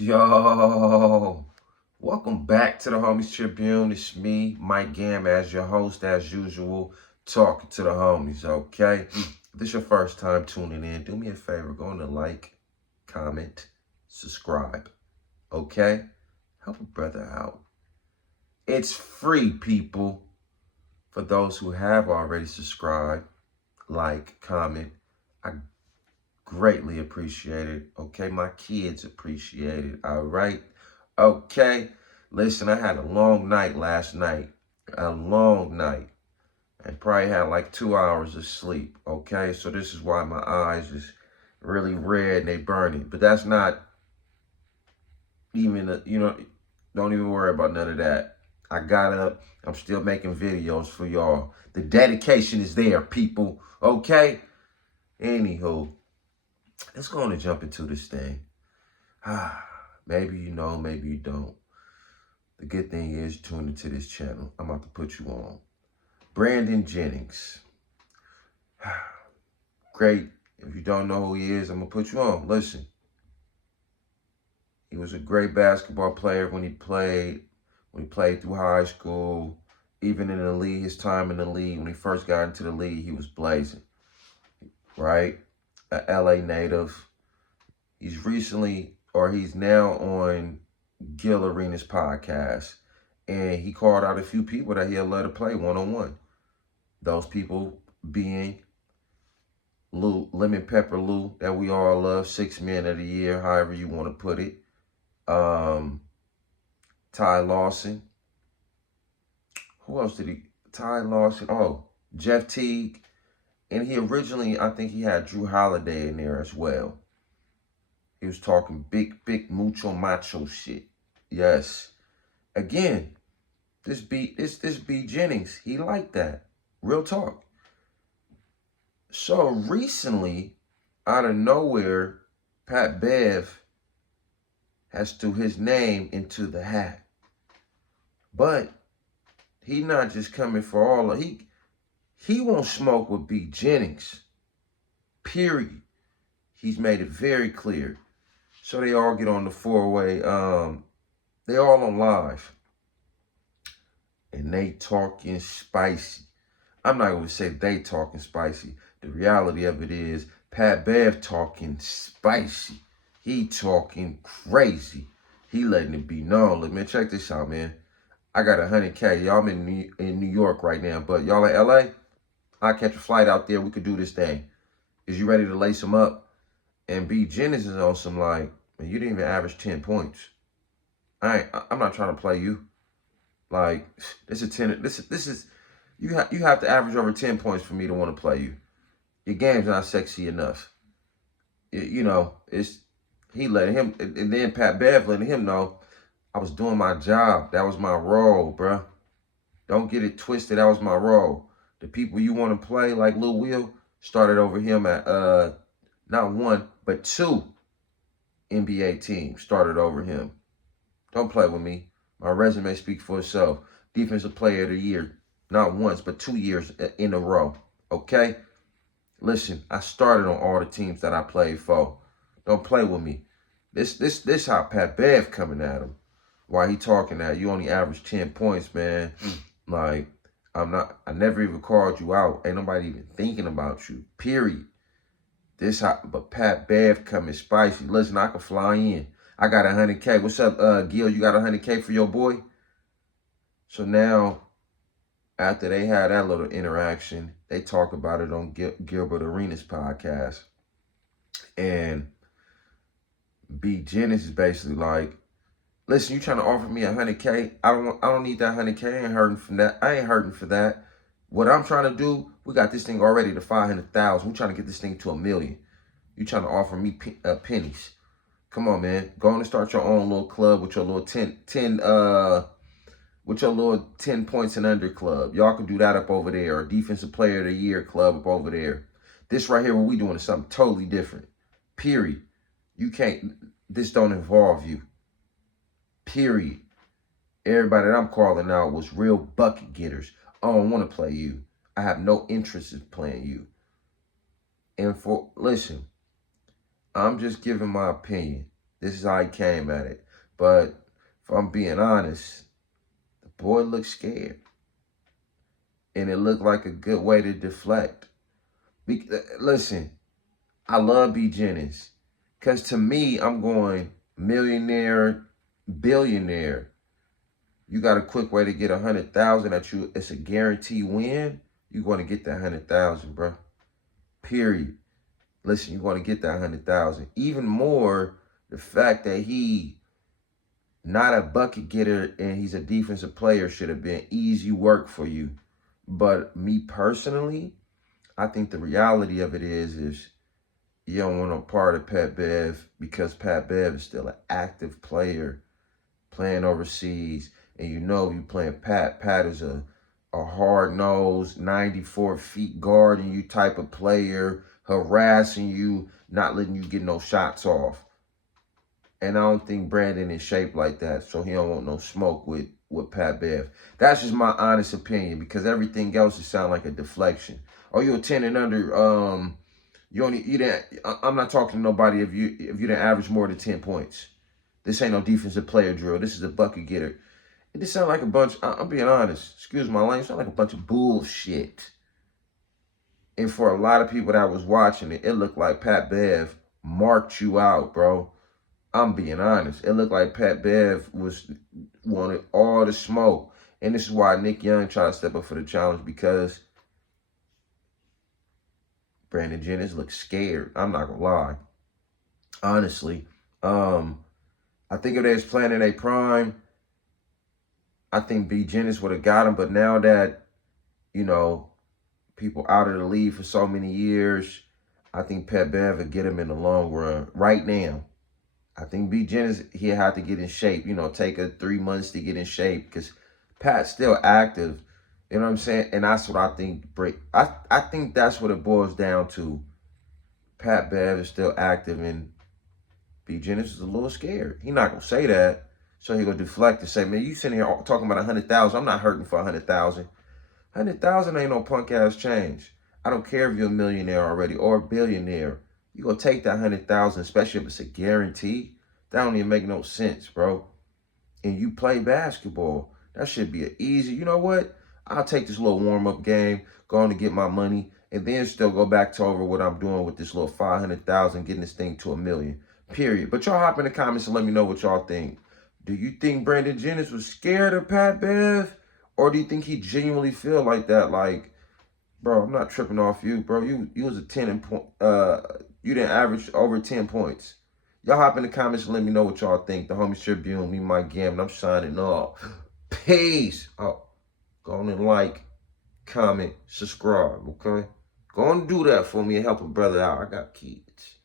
Yo, welcome back to the Homies Tribune. It's me, Mike Gam, as your host, as usual, talking to the homies, okay? If this is your first time tuning in, do me a favor, go on to like, comment, subscribe, okay? Help a brother out. It's free, people. For those who have already subscribed, like, comment, I greatly appreciate it. Okay, my kids appreciate it. All right. Okay. Listen, I had a long night last night. A long night. I probably had like 2 hours of sleep. Okay, so this is why my eyes is really red and they burning. But that's not even, don't even worry about none of that. I got up. I'm still making videos for y'all. The dedication is there, people. Okay? Anywho. Let's go on and jump into this thing. Maybe you know, maybe you don't. The good thing is, tune into this channel. I'm about to put you on. Brandon Jennings. Great. If you don't know who he is, I'm going to put you on. Listen. He was a great basketball player when he played through high school. Even in the league, his time in the league, when he first got into the league, he was blazing. Right? A LA native. He's now on Gil Arenas' podcast. And he called out a few people that he'll let her play one-on-one. Those people being Lou, Lemon Pepper Lou, that we all love, 6 Men of the Year, however you want to put it. Ty Lawson. Who else did he? Ty Lawson. Oh, Jeff Teague. And he originally, I think he had Drew Holiday in there as well. He was talking big, mucho macho shit. Yes. Again, this B Jennings, he liked that. Real talk. So recently, out of nowhere, Pat Bev has threw his name into the hat. But he not just coming for all of he won't smoke with B Jennings. Period. He's made it very clear. So they all get on the four-way. They all on live. And they talking spicy. I'm not going to say they talking spicy. The reality of it is Pat Bev talking spicy. He talking crazy. He letting it be known. Look, man, check this out, man. I got 100K. Y'all in New York right now, but y'all in LA? I'll catch a flight out there. We could do this thing. Is you ready to lace them up? And B Jennings is on some like, man, you didn't even average 10 points. I'm not trying to play you. Like, this is you have to average over 10 points for me to want to play you. Your game's not sexy enough. He letting him, and then Pat Bev letting him know, I was doing my job. That was my role, bruh. Don't get it twisted. That was my role. The people you want to play, like Lil Will, started over him at not 1, but 2 NBA teams started over him. Don't play with me. My resume speaks for itself. Defensive Player of the Year, not once, but 2 years in a row. Okay? Listen, I started on all the teams that I played for. Don't play with me. This how Pat Bev coming at him. Why he talking that you only average 10 points, man. Like, I never even called you out. Ain't nobody even thinking about you. Period. But Pat Bev coming spicy. Listen, I can fly in. I got 100K. What's up, Gil? You got 100K for your boy? So now, after they had that little interaction, they talk about it on Gilbert Arenas' podcast. And B Jennings is basically like, listen, you trying to offer me 100K? I don't need that 100K. I ain't hurting from that. I ain't hurting for that. What I'm trying to do, we got this thing already to 500,000. We're trying to get this thing to $1 million. You trying to offer me pennies? Come on, man. Go on and start your own little club with your little 10 points and under club. Y'all can do that up over there. Or Defensive Player of the Year club up over there. This right here, what we doing is something totally different. Period. You can't. This don't involve you. Period. Everybody that I'm calling out was real bucket getters. I don't want to play you. I have no interest in playing you. And listen, I'm just giving my opinion. This is how he came at it. But if I'm being honest, the boy looked scared. And it looked like a good way to deflect. Listen, I love B. Jennings. Because to me, I'm going millionaire, billionaire. You got a quick way to get 100,000 at you. It's a guaranteed win. You're going to get that 100,000, bro. Period. Listen, you're going to get that 100,000. Even more, the fact that he not a bucket getter and he's a defensive player should have been easy work for you. But me personally, I think the reality of it is you don't want no part of Pat Bev because Pat Bev is still an active player playing overseas. And you know you playing Pat. Pat is a hard-nosed, 94 feet guarding you type of player, harassing you, not letting you get no shots off. And I don't think Brandon is shaped like that, so he don't want no smoke with Pat Bev. That's just my honest opinion because everything else is sound like a deflection. Oh, you're a 10 and under. I'm not talking to nobody if you didn't average more than 10 points. This ain't no defensive player drill. This is a bucket getter. It just sound like a bunch. I'm being honest. Excuse my language. It sound like a bunch of bullshit. And for a lot of people that was watching it, it looked like Pat Bev marked you out, bro. I'm being honest. It looked like Pat Bev wanted all the smoke. And this is why Nick Young tried to step up for the challenge because Brandon Jennings looked scared. I'm not going to lie. Honestly. I think if they was playing in a prime, I think B. Jennings would have got him. But now that, people out of the league for so many years, I think Pat Bev would get him in the long run. Right now. I think B. Jennings, he had to get in shape, take 3 months to get in shape because Pat's still active. You know what I'm saying? And that's what I think. I think that's what it boils down to. Pat Bev is still active and B. Jennings is a little scared. He's not going to say that. So he going to deflect and say, man, you sitting here talking about 100,000. I'm not hurting for 100,000. 100,000 ain't no punk ass change. I don't care if you're a millionaire already or a billionaire. You gonna take that 100,000, especially if it's a guarantee. That don't even make no sense, bro. And you play basketball. That should be an easy. You know what? I'll take this little warm-up game, go on to get my money, and then still go back to over what I'm doing with this little 500,000, getting this thing to $1 million. Period. But y'all hop in the comments and let me know what y'all think. Do you think Brandon Jennings was scared of Pat Bev? Or do you think he genuinely feel like that? Like, bro, I'm not tripping off you, bro. You was a 10 and point. You didn't average over 10 points. Y'all hop in the comments and let me know what y'all think. The Homies Tribune, me, Mike Gambin. I'm signing off. Peace. Oh, go on and like, comment, subscribe, okay? Go on and do that for me and help a brother out. I got kids.